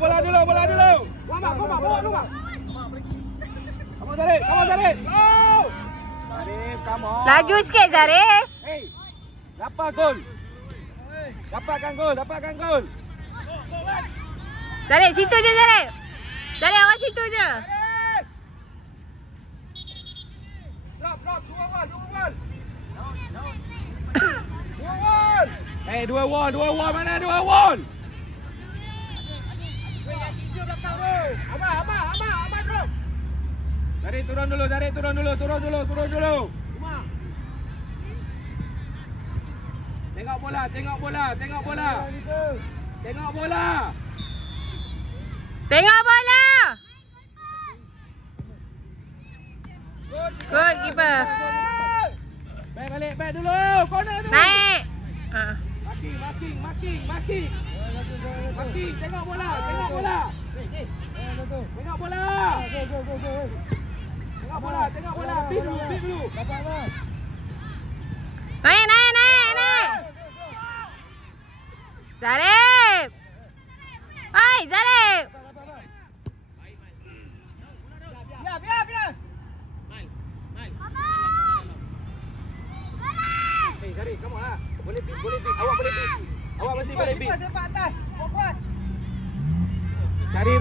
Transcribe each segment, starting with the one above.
bola dulu. Bawa, bawa dulu, Bang. Come on, Zarif. Go! Zarif, come on. Laju sikit Zarif. Hey, dapatkan gol. Zarif, situ je Zarif. Zarif, awak situ je. Drop. 2 gol. Hey, dua wall. Mana 2 wall? Abang drop. Zarif, turun dulu. Tengok bola. Tengok bola. Good keeper. Back dulu. Corner dulu. Naik. Marking. Tengok bola. Beat dulu. Naik. Zarif. Hai, Zarif. Biar, Firas. Hey, Zarif, come on lah. Boleh beat. Awak boleh beat. Awak mesti boleh beat. Sepak atas. Kuat. Cari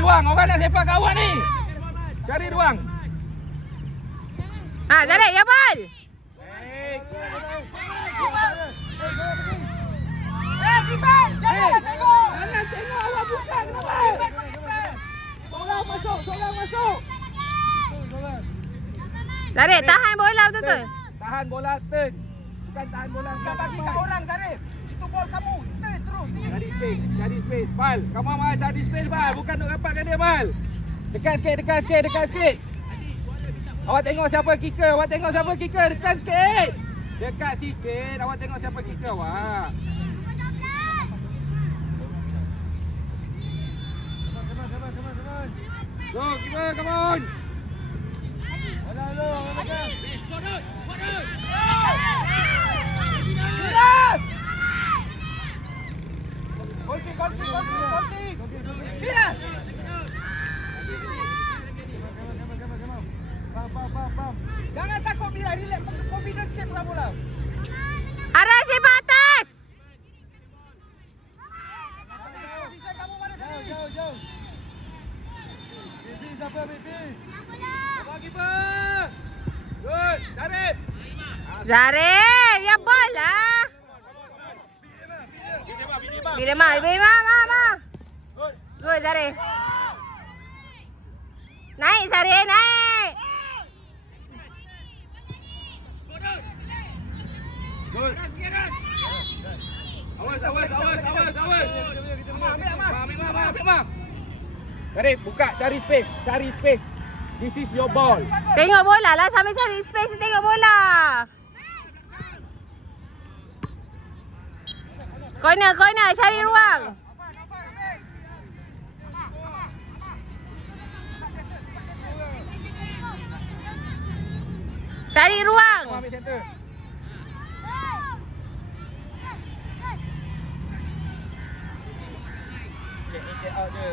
ruang. Orang nak sepak kat awak ni. Cari ruang. Ha, Zarif, ya bal. Hey. Defend. Jangan tengok. Jangan tengok awak buka. Kenapa? Seorang masuk. Zarif, tahan bola betul-betul. Tahan bola turn. Bukan tahan bola. Kau bagi kat orang, Zarif. Itu bol kamu. Turn terus. Cari space. Bal. Kamu Mal cari space, Bal. Bukan nak rapatkan dia, Bal. Dekat sikit. Awak tengok siapa kicker. Dekat sikit. Awak tengok siapa kicker awak. Go, keeper, come on. Firas. Gol kick. Firas. Jangan takut, biar relax. Confidence sikit pegang bola. Arah sepak atas. Position kamu mana tadi? Jauh. Bibi siapa Bibi? Come on, keeper. Good, Zarif. Zarif, ya bal lah. Bila mal. Good, Zarif. Naik Zarif, naik. Good. Awas. Ambil. Zarif, buka, cari space. This is your ball. Tengok bola lah, sambil cari space tengok bola. Corner, cari ruang. Cari ruang. Ambil center.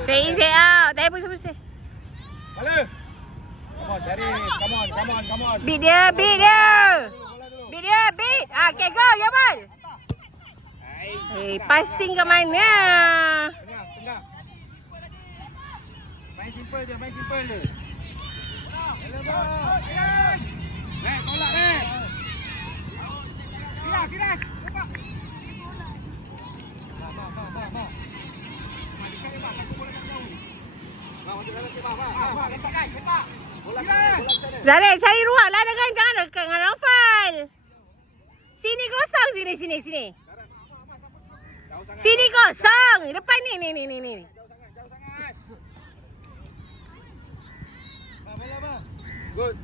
Check in, check out. Tak payah pusing. Bala. Come on, Zarif. Come on. Beat dia. Okay, go, ya bal. Passing ke mana? Tengah. Main simple je. Tolak. Firas. Zarif, cari ruang lah jangan dekat dengan Raufal. Sini kosong, sini. Sini kosong. Depan ni. Good.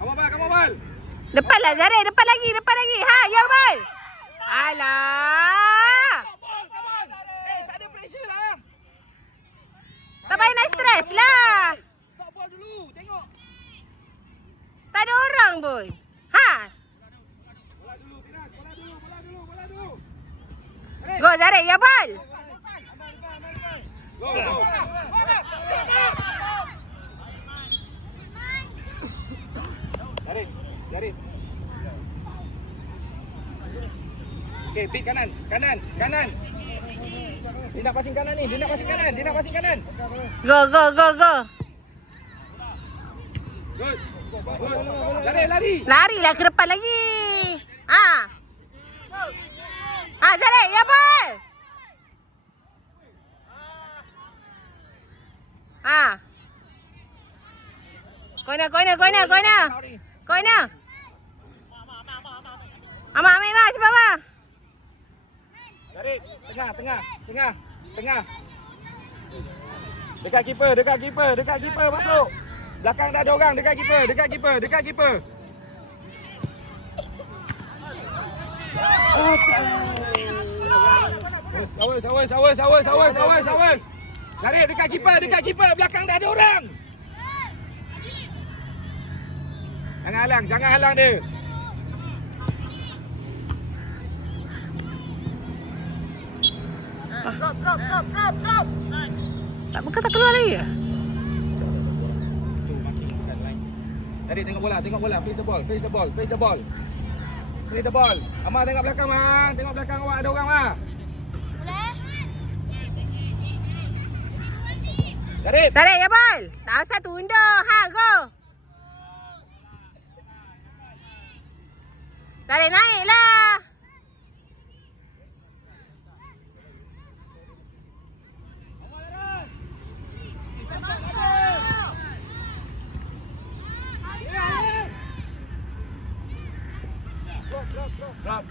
Come on, Bal. Depan lah Zarif, depan lagi. Ha, ya bal. Alah. Tak ada pressure lah. Tak payah nak stres lah. Stop ball dulu. Tengok. Tak ada orang pun. Ha. Bola dulu, Firas. Bola dulu. Go Zarif, ya bal. Go, go. Garis, garis. Okey, pick kanan, kanan, kanan. Dia nak passing kanan ni, dia nak passing kanan, dia nak passing kanan. Go, go, go, go. Good. Lari, lari. Larilah ke depan lagi. Ha. Ha, Zarek, ya bol. Ha. Corner, corner, corner, corner. Corner. Amah, amah, amah, cepat amah. Lari, tengah, tengah, tengah, tengah. Dekat keeper, dekat keeper, dekat keeper masuk. Belakang dah ada orang, dekat keeper, dekat keeper, dekat keeper. Awas, awas, awas, awas, awas, awas, awas. Lari dekat keeper, belakang dah ada orang. Jangan halang dia. Drop. Tak bukan tak keluar lagi. Tadi tengok bola, face the ball, face the ball, face the ball. Face the ball. Amar tengok belakang, Man. Tengok belakang awak ada orang, Ma. Tarik. Tarik ya bol. Tak usah tunda. Ha, go. Tarik naiklah.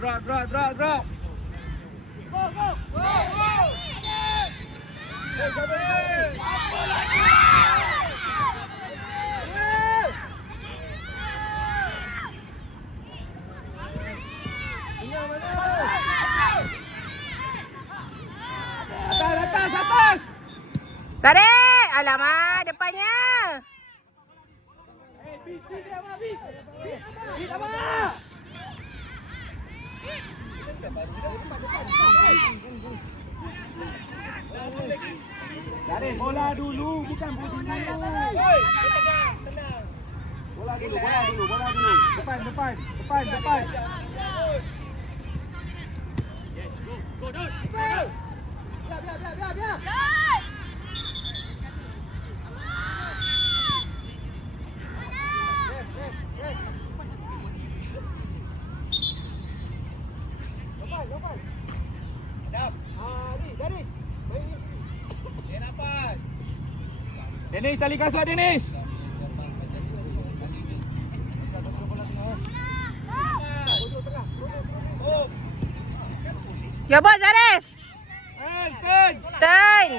Drop. Go. Hey, come in. Atas. Tarik. Alamak, depannya. Hey, beat dia, Ma, beat. Beat, Ma. Tarik bola dulu, bukan bunyi dulu. Tenang. Bola dulu. Depan. Yes, go, biar. Dennis, tali kasut Dennis. Ya bol, Zarif. Turn.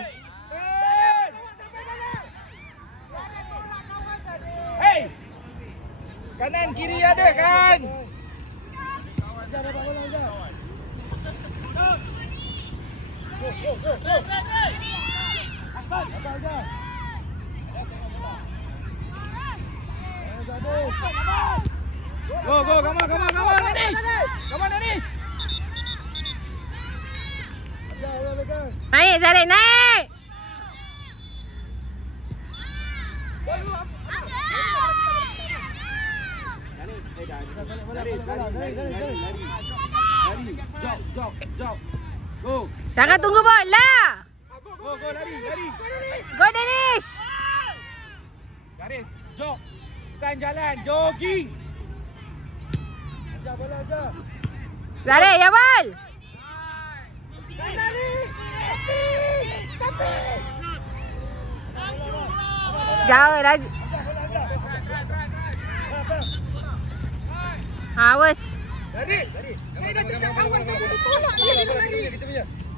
Hey. Kanan kiri ada kan? Go, come on, Dennis. Come on, Dennis. Naik, Zarif, naik. Lari. Jog. Go. Jangan tunggu bola. Go, lari. Go, Dennis. Garis, jog. Bukan jalan, jogging. Zarif, ya bol. Jauh lagi. Awas. Lari. Saya dah cakap kawan kamu tu tolak dia lari.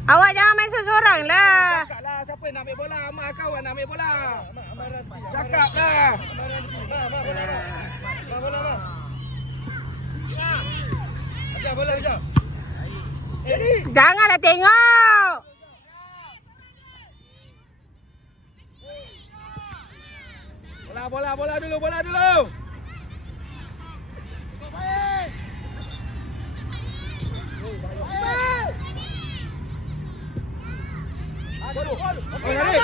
Awak jangan main seorang lah. Cakap lah siapa nak ambil bola. Amak kawan nak ambil bola. Cakap lah. Bola. Janganlah tengok. Bola dulu. Tarik!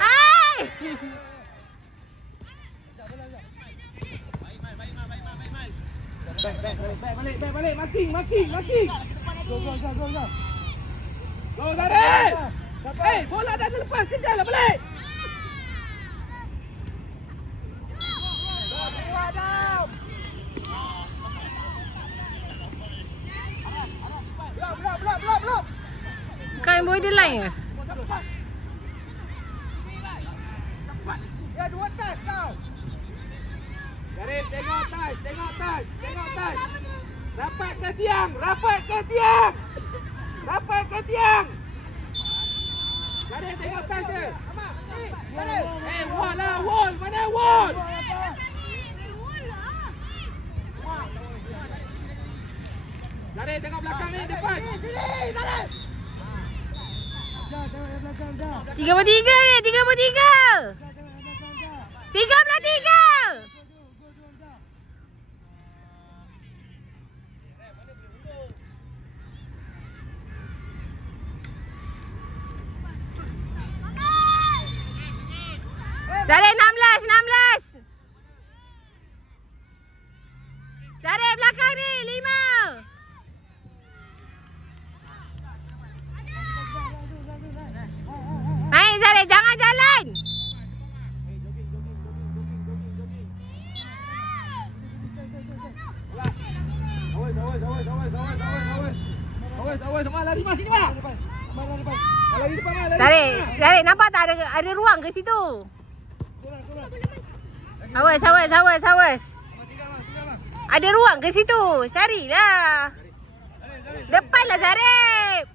Hai! Balik. Marking. Go, tarik! Bola dah lepas, kejarlah balik! Blok. Kan borderline ke? Ya, 2 touch tau. Garip, tengok touch. Rapat ke tiang. Garip, tengok touch je. Wall lah, wall. Mana wall? Garip, tengok belakang ni, depan. Tiga per tiga ni, 3 per 3. Dari 16. Dari belakang ni, 5. Main Zare, jangan jalan. Awas, semua lari mas sini mas. Lari depan mas. Zare, nampak tak ada ruang ke situ? Awas. Ada ruang ke situ? Carilah. Depanlah Zarif.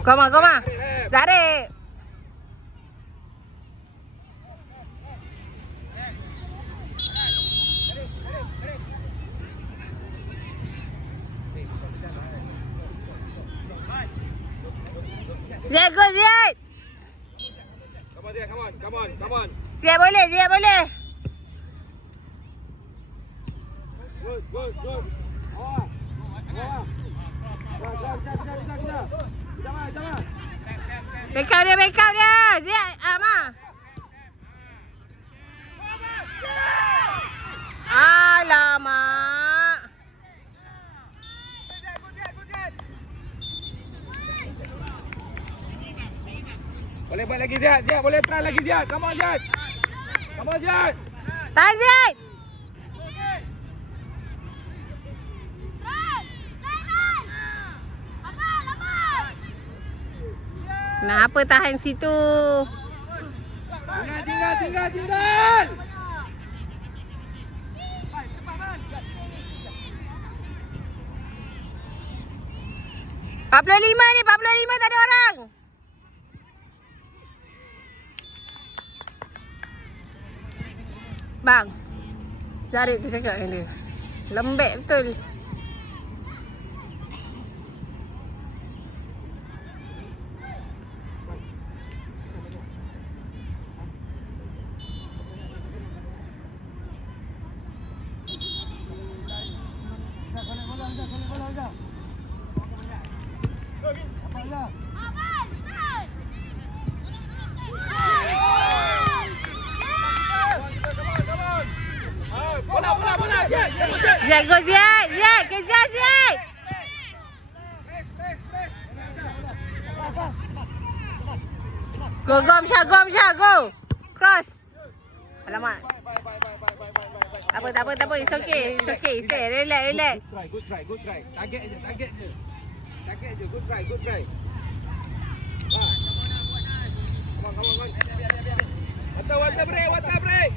Koma. Zarif. Ziyad, go Ziyad. Come on. Ziyad boleh. Good. Jangan. Backup dia. Ziyad, Ma. Alamak. Boleh buat lagi Ziyad. Boleh try lagi Ziyad. Come on Ziyad. Tahan Ziyad. Kenapa tahan situ? Tinggal. ni 45 tak ada orang. Bang. Zarif tu cakap dengan dia. Lembek betul. Ziyad, go Ziyad. Kejar Ziyad. Go Amsyar, go. Cross. Alamak. Tak apa. It's okay. Stay, relax. Good try. Target je. Good try. Come on. Water break.